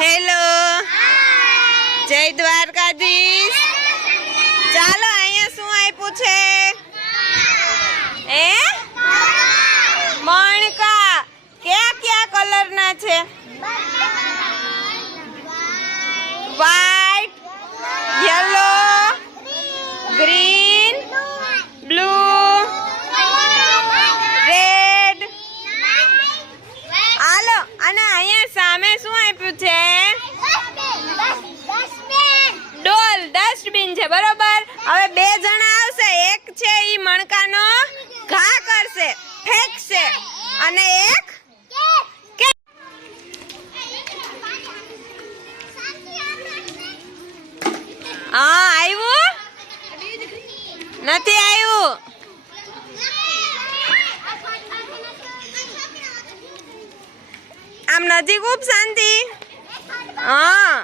Hello, જય દ્વારકાધીશ। ચાલો અહીંયા શું આપ્યું છે? મણકા। કયા કયા કલરના છે? White, yellow, green, blue, red. હાલો, અને અહીંયા સામે શું આપ્યું છે? ડોલ, ડસ્ટબિન છે, બરોબર। હવે બે જણા આવશે, એક છે ઈ મણકાનો ઘા કરશે, ફેંકશે, અને એક હા આવ્યું નથી આવ્યું। આમ નજીક ખૂબ શાંતિ। હા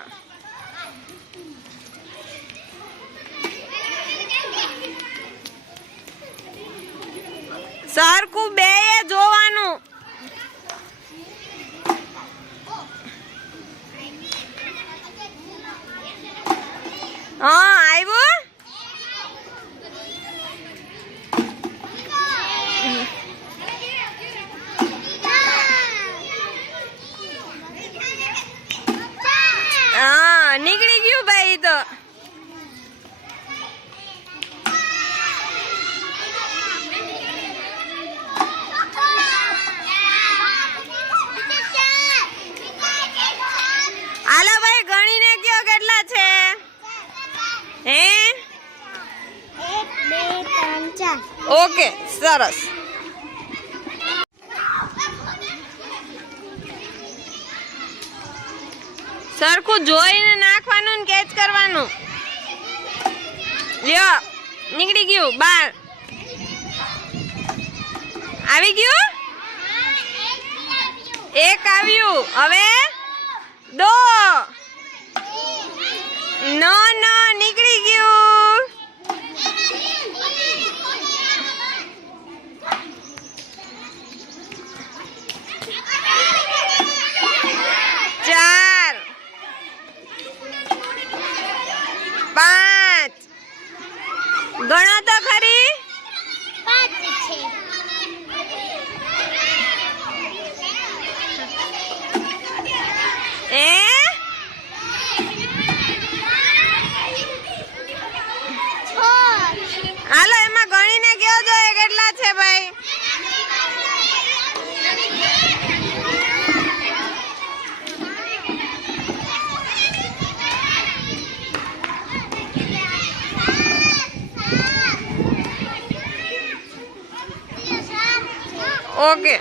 સરખું બે જોવાનું। હા આવ્યું। હા નીકળી ગયું ભાઈ તો। હાલો ભાઈ ગણીને કયો કેટલા છે? હે 1 2 3 4 ઓકે સરસ। સરખું જોઈને નાખવાનું ને કેચ કરવાનું। લ્યો નીકળી ગયું બાર। આવી ગયું? એક આવ્યું। હવે 2 નો નો નીકળી ગયું। 4 5 ગણો તો ખરી। 5 છે। હાલો એમાં ગણીને કયો જોઈએ કેટલા છે ભાઈ? ઓકે।